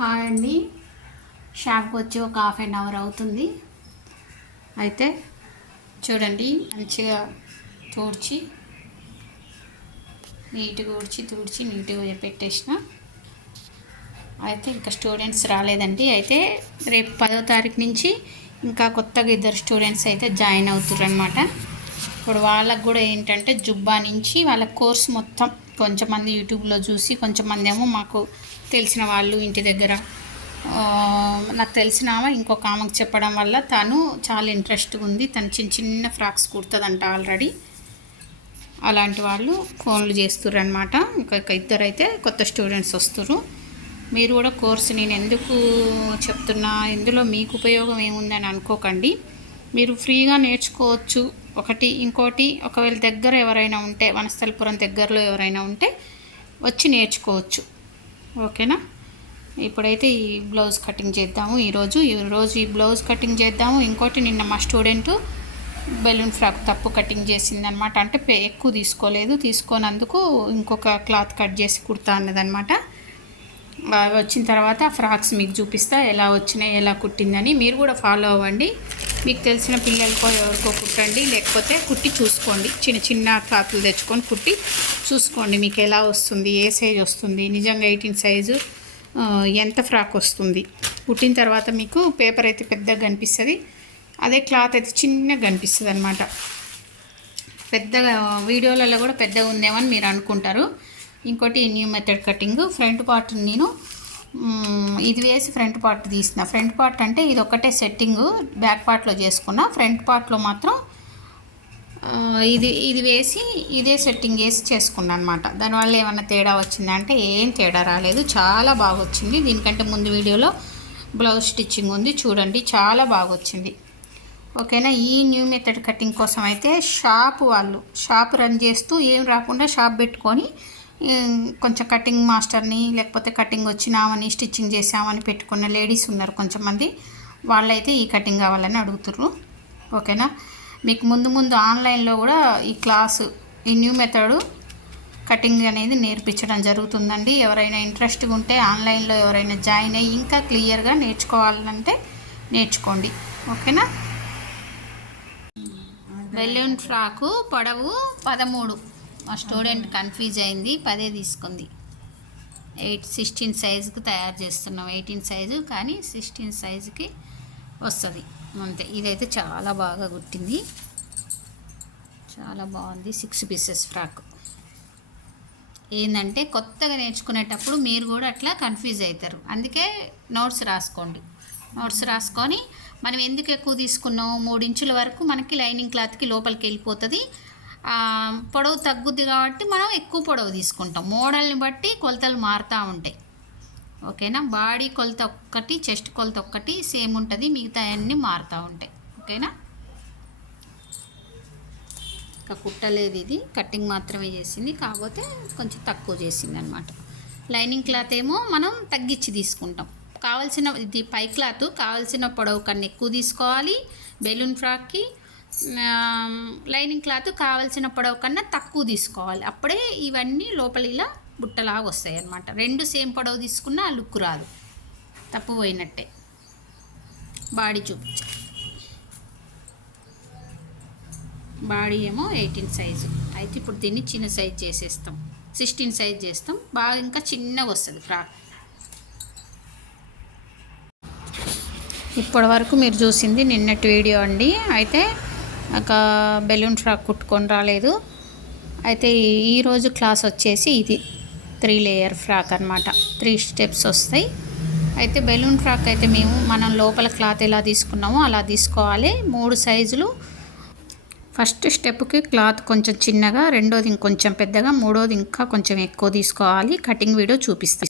Hi అండి. షాప్కి వచ్చి ఒక హాఫ్ అన్ అవర్ అవుతుంది. అయితే చూడండి, మంచిగా తుడిచి నీట్గా పెట్టేసిన. అయితే ఇంకా స్టూడెంట్స్ రాలేదండి. అయితే రేపు 10వ తారీఖు నుంచి ఇంకా కొత్తగా 2 స్టూడెంట్స్ అయితే జాయిన్ అవుతారు అనమాట. ఇప్పుడు వాళ్ళకు కూడా ఏంటంటే జుబ్బా నుంచి వాళ్ళ కోర్స్ మొత్తం కొంచెంమంది యూట్యూబ్లో చూసి, కొంచెంమంది ఏమో మాకు తెలిసిన వాళ్ళు ఇంటి దగ్గర నాకు తెలిసిన ఇంకొక ఆమెకు చెప్పడం వల్ల తను చాలా ఇంట్రెస్ట్గా ఉంది. తను చిన్న ఫ్రాక్స్ కుడుతుందంట ఆల్రెడీ. అలాంటి వాళ్ళు ఫోన్లు చేస్తుర్రు అనమాట. ఇంకొక 2 అయితే కొత్త స్టూడెంట్స్ వస్తున్నారు. మీరు కూడా కోర్సు నేను ఎందుకు చెప్తున్నా, ఇందులో మీకు ఉపయోగం ఏముందని అనుకోకండి. మీరు ఫ్రీగా నేర్చుకోవచ్చు. ఇంకోటి ఒకవేళ దగ్గర ఎవరైనా ఉంటే, వనస్థలిపురం దగ్గరలో ఎవరైనా ఉంటే వచ్చి నేర్చుకోవచ్చు. ఓకేనా? ఇప్పుడైతే ఈ బ్లౌజ్ కటింగ్ చేద్దాము. ఈరోజు ఈ బ్లౌజ్ కటింగ్ చేద్దాము. ఇంకోటి నిన్న మా స్టూడెంటు బెలూన్ ఫ్రాక్ తప్పు కటింగ్ చేసిందనమాట. అంటే ఎక్కువ తీసుకోనందుకు ఇంకొక క్లాత్ కట్ చేసి కుడతా అన్నదనమాట. వచ్చిన తర్వాత ఫ్రాక్స్ మీకు చూపిస్తా ఎలా వచ్చినాయి, ఎలా కుట్టిందని. మీరు కూడా ఫాలో అవ్వండి. మీకు తెలిసిన పిల్లలకో ఎవరికో కుట్టండి, లేకపోతే కుట్టి చూసుకోండి. చిన్న క్లాత్లు తెచ్చుకొని కుట్టి చూసుకోండి మీకు ఎలా వస్తుంది, ఏ సైజ్ వస్తుంది, నిజంగా 18 సైజు ఎంత ఫ్రాక్ వస్తుంది. కుట్టిన తర్వాత మీకు పేపర్ అయితే పెద్దగా కనిపిస్తుంది, అదే క్లాత్ అయితే చిన్నగా కనిపిస్తుంది అనమాట. పెద్దగా వీడియోలలో కూడా పెద్దగా ఉందేమో అని మీరు అనుకుంటారు. ఇంకోటి new method cutting. Front part నేను ఇది వేసి ఫ్రంట్ పార్ట్ తీసిన. ఫ్రంట్ పార్ట్ అంటే ఇది ఒకటే సెట్టింగు బ్యాక్ పార్ట్లో చేసుకున్నా. ఫ్రంట్ పార్ట్లో మాత్రం ఇది వేసి ఇదే సెట్టింగ్ వేసి చేసుకున్నాను అనమాట. దానివల్ల ఏమన్నా తేడా వచ్చిందా అంటే ఏం తేడా రాలేదు, చాలా బాగా వచ్చింది. దీనికంటే ముందు వీడియోలో బ్లౌజ్ స్టిచ్చింగ్ ఉంది చూడండి, చాలా బాగా వచ్చింది. ఓకేనా? ఈ న్యూ మెథడ్ కటింగ్ కోసం అయితే షాప్ రన్ చేస్తూ ఏం రాకుండా షాప్ పెట్టుకొని కొంచెం కటింగ్ మాస్టర్ని, లేకపోతే కటింగ్ వచ్చినామని స్టిచ్చింగ్ చేసామని పెట్టుకున్న లేడీస్ ఉన్నారు కొంచెంమంది. వాళ్ళైతే ఈ కటింగ్ కావాలని అడుగుతుర్రు. ఓకేనా? మీకు ముందు ఆన్లైన్లో కూడా ఈ న్యూ మెథడ్ కటింగ్ అనేది నేర్పించడం జరుగుతుందండి. ఎవరైనా ఇంట్రెస్ట్గా ఉంటే ఆన్లైన్లో ఎవరైనా జాయిన్ అయ్యి ఇంకా క్లియర్గా నేర్చుకోవాలంటే నేర్చుకోండి. ఓకేనా? బెలూన్ ఫ్రాకు పొడవు 13. మా స్టూడెంట్ కన్ఫ్యూజ్ అయింది, 10 తీసుకుంది. 16 సైజుకి తయారు చేస్తున్నాం. 18 సైజు కానీ 16 సైజుకి వస్తుంది అంతే. ఇదైతే చాలా బాగా కుట్టింది, చాలా బాగుంది. 6 పీసెస్ ఫ్రాక్. ఏంటంటే కొత్తగా నేర్చుకునేటప్పుడు మీరు కూడా అట్లా కన్ఫ్యూజ్ అవుతారు. అందుకే నోట్స్ రాసుకొని మనం ఎందుకు ఎక్కువ తీసుకున్నాం, 3 ఇంచుల వరకు మనకి లైనింగ్ క్లాత్కి లోపలికి వెళ్ళిపోతుంది. పొడవు తగ్గుద్ది కాబట్టి మనం ఎక్కువ పొడవు తీసుకుంటాం. మోడల్ని బట్టి కొలతలు మారుతూ ఉంటాయి. ఓకేనా? బాడీ కొలత ఒక్కటి, చెస్ట్ కొలత ఒక్కటి సేమ్ ఉంటుంది, మిగతా అన్నీ మారుతూ ఉంటాయి. ఓకేనా? ఇంకా కుట్టలేదు, ఇది కటింగ్ మాత్రమే చేసింది, కాకపోతే కొంచెం తక్కువ చేసింది అనమాట. లైనింగ్ క్లాత్ ఏమో మనం తగ్గించి తీసుకుంటాం. ఇది పై క్లాత్ కావాల్సిన పొడవు కన్నా ఎక్కువ తీసుకోవాలి బెలూన్ ఫ్రాక్కి. లైనింగ్ క్లాత్ కావాల్సిన పొడవు కన్నా తక్కువ తీసుకోవాలి. అప్పుడే ఇవన్నీ లోపల ఇలా బుట్టలాగా వస్తాయి అన్నమాట. 2 సేమ్ పొడవు తీసుకున్నా ఆ లుక్ రాదు, తప్పు పోయినట్టే. బాడీ చూపించా. బాడీ ఏమో 18 సైజు. అయితే ఇప్పుడు దీన్ని చిన్న సైజ్ చేసేస్తాం, 16 సైజ్ చేస్తాం. బాగా ఇంకా చిన్నగా వస్తుంది ఫ్రాక్. ఇప్పటి వరకు మీరు చూసింది నిన్నటి వీడియో అండి. అయితే ఒక బెలూన్ ఫ్రాక్ కుట్టుకొని రాలేదు. అయితే ఈరోజు క్లాస్ వచ్చేసి ఇది 3 లేయర్ ఫ్రాక్ అనమాట. 3 స్టెప్స్ వస్తాయి. అయితే బెలూన్ ఫ్రాక్ అయితే మనం లోపల క్లాత్ ఎలా తీసుకున్నామో అలా తీసుకోవాలి. 3 సైజులు. ఫస్ట్ స్టెప్కి క్లాత్ కొంచెం చిన్నగా, రెండోది ఇంకొంచెం పెద్దగా, మూడోది ఇంకా కొంచెం ఎక్కువ తీసుకోవాలి. కటింగ్ వీడియో చూపిస్తాను.